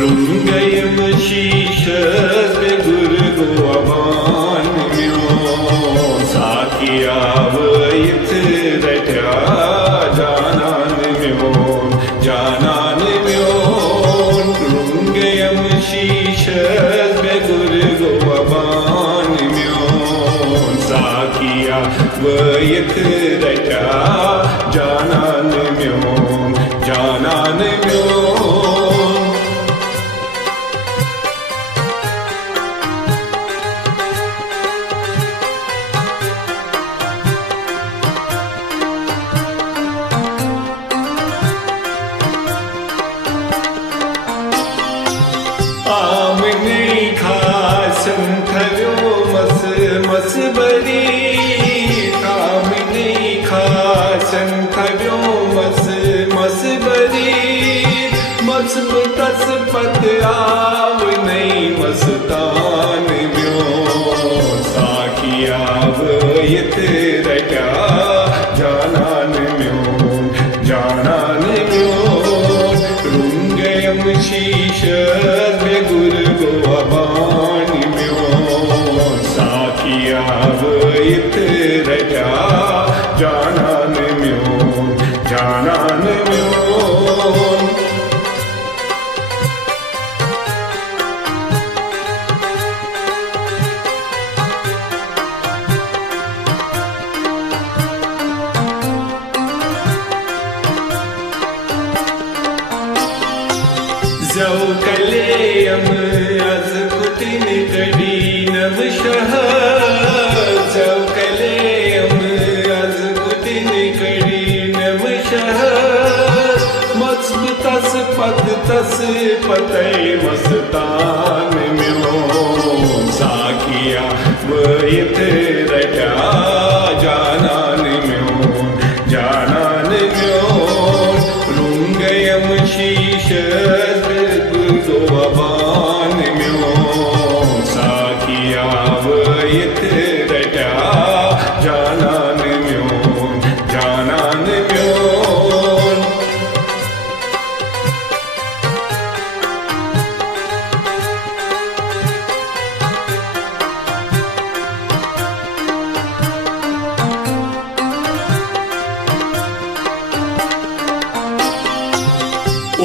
रुंगयम शीश पे गुरु अमान म्यो साखियाव यथ रट्या जानान म्यो रुंगयम शीश पे गुरु अमान म्यो साखियाव यथ रट्या जानान म्यो आम नहीं खासन थयो मस बरी आम नहीं खासन थयो मस बरी मस तस पत आव नहीं मस्तान म्यो साखियाव यथ रट्या जानान म्यो रुंगयम शीश गुरु अबान म्यो साखियाव यथ रट्या जानान म्यो जौ कलेयम अज कुतिन गडीनम शह जौ कलेयम अज कुतिन गडीनम शह मस्ब तस पतय मस्तान म्यो साखिया यथ रट्या जानान म्यो रुंगयम शीश अबान म्यो साखियाव यथ रट्या जानान म्यो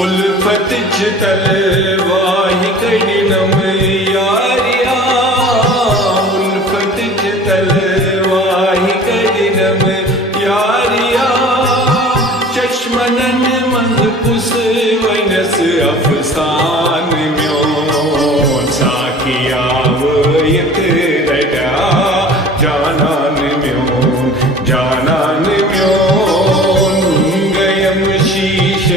उल्फत तल वाहि कड़िनम यारिया उल्फत तल वाहि कड़िनम यारिया चश्मनन मंग पुस वनस अफसान म्यो साखियाव यथ रट्या जानान म्यो रुंगयम शीश